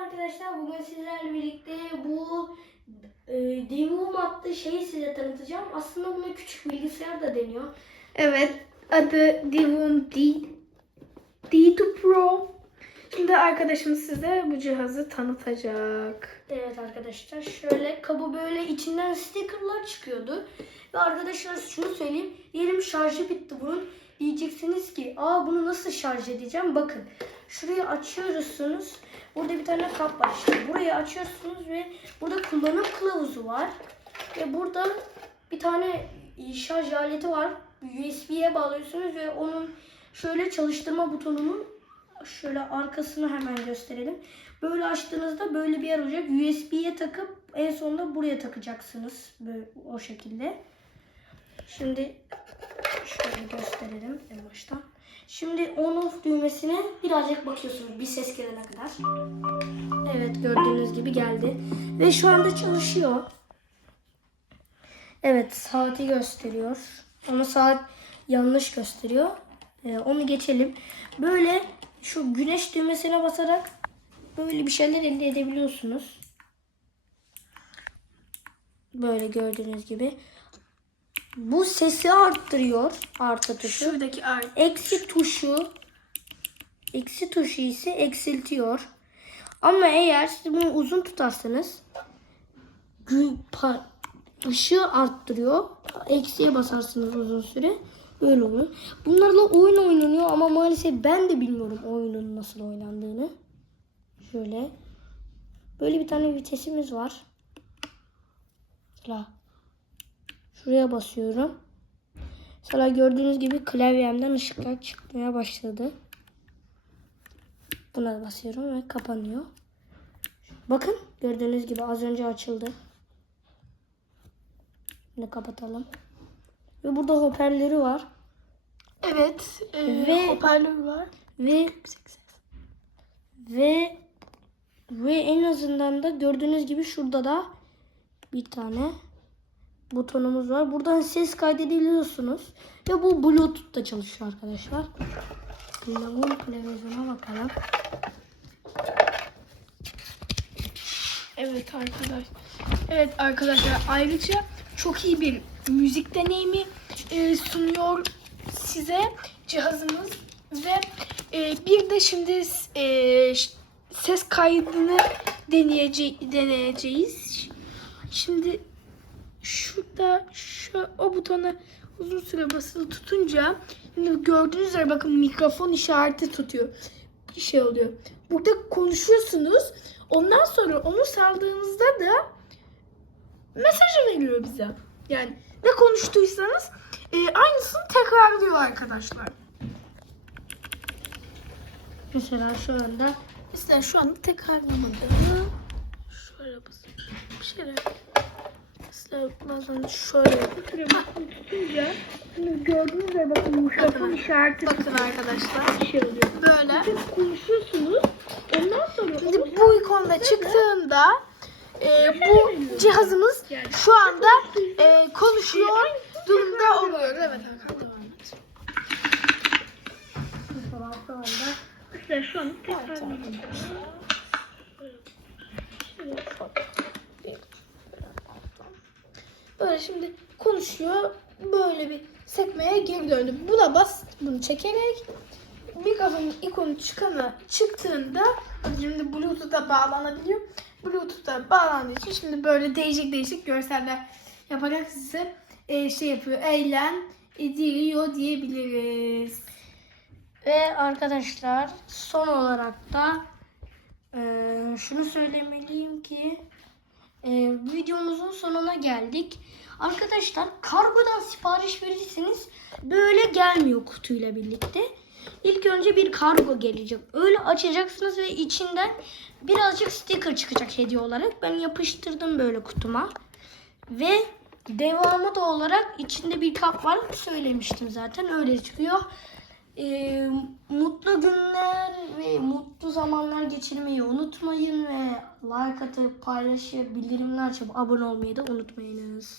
arkadaşlar. Bugün sizlerle birlikte bu e, Devum adlı şeyi size tanıtacağım. Aslında buna küçük bilgisayar da deniyor. Evet, adı Divum D, D2 Pro. Şimdi arkadaşımız size bu cihazı tanıtacak. Evet arkadaşlar şöyle kabı böyle içinden stickerlar çıkıyordu. Ve arkadaşlar şunu söyleyeyim. Diyelim şarjı bitti bunun. Diyeceksiniz ki aa bunu nasıl şarj edeceğim? Bakın şurayı açıyorsunuz. Burada bir tane kap var işte. Burayı açıyorsunuz ve burada kullanım kılavuzu var. Ve burada bir tane şarj aleti var. USB'ye bağlıyorsunuz ve onun şöyle çalıştırma butonunun şöyle arkasını hemen gösterelim. Böyle açtığınızda böyle bir yer olacak. USB'ye takıp en sonunda buraya takacaksınız. Böyle o şekilde. Şimdi şöyle gösterelim en baştan. Şimdi on off düğmesine birazcık bakıyorsunuz bir ses gelene kadar. Evet gördüğünüz gibi geldi. Ve şu anda çalışıyor. Evet saati gösteriyor. Ama saat yanlış gösteriyor. Ee, onu geçelim. Böyle şu güneş düğmesine basarak böyle bir şeyler elde edebiliyorsunuz. Böyle gördüğünüz gibi. Bu sesi arttırıyor. Artı tuşu. Şuradaki art. Eksi tuşu eksi tuşu ise eksiltiyor. Ama eğer siz bunu uzun tutarsanız ışığı arttırıyor. Eksiye basarsınız uzun süre. Böyle olur. Bunlarla oyun oynanıyor ama maalesef ben de bilmiyorum oyunun nasıl oynandığını. Şöyle. Böyle bir tane vitesimiz var. Mesela şuraya basıyorum. Mesela gördüğünüz gibi klavyemden ışıklar çıkmaya başladı. Buna basıyorum ve kapanıyor. Bakın gördüğünüz gibi az önce açıldı. Şimdi kapatalım. Ve burada hoparlörü var. Evet, e, Ve- hoparlör var. Ve ve ve en azından da gördüğünüz gibi şurada da bir tane butonumuz var. Buradan ses kaydedebiliyorsunuz. Ve bu Bluetooth'ta çalışıyor arkadaşlar. Lavun televizyona bakalım. Evet arkadaş. Evet arkadaşlar ayrıca çok iyi bir müzik deneyimi e, sunuyor size cihazımız ve e, bir de şimdi e, ses kaydını deneyece deneyeceğiz. Şimdi şurada şu o butona uzun süre basılı tutunca şimdi gördüğünüz üzere bakın mikrofon işareti tutuyor. Bir şey oluyor. Burada konuşuyorsunuz. Ondan sonra onu saldığınızda da mesajı veriyor bize. Yani ne konuştuysanız e, aynısını tekrarlıyor arkadaşlar. Mesela şu anda Mesela şu anda tekrarlamadı. Şöyle basıp bir şeyler. Bazen şöyle şuraya tutunca şimdi gördüğünüz üzere bakın mikrofon işareti Bakın arkadaşlar. Şey oluyor. Böyle. konuşuyorsunuz. Ondan sonra Şimdi bu ikonda çıktığında e, bu cihazımız şu anda e, konuşuyor durumda oluyor. Evet devam et. mesela şu an tekrarlamadı. Böyle şimdi konuşuyor. Böyle bir sekmeye geri döndü. Buna bas, bunu çekerek mikrofonun ikonu çıkana çıktığında şimdi Bluetooth'a bağlanabiliyor. Bluetooth'a bağlandığı için şimdi böyle değişik değişik görseller yaparak size e, şey yapıyor. Eğlen ediyor diyebiliriz. Ve arkadaşlar son olarak da eee, şunu söylemeliyim ki eee, videomuzun sonuna geldik. Arkadaşlar kargodan sipariş verirseniz böyle gelmiyor kutuyla birlikte. İlk önce bir kargo gelecek. Öyle açacaksınız ve içinden birazcık sticker çıkacak hediye olarak. Ben yapıştırdım böyle kutuma. Ve devamı da olarak içinde bir kap var. Söylemiştim zaten öyle çıkıyor. Ee, mutlu ve zamanlar geçirmeyi unutmayın ve like atıp paylaşıp bildirimler açıp abone olmayı da unutmayınız.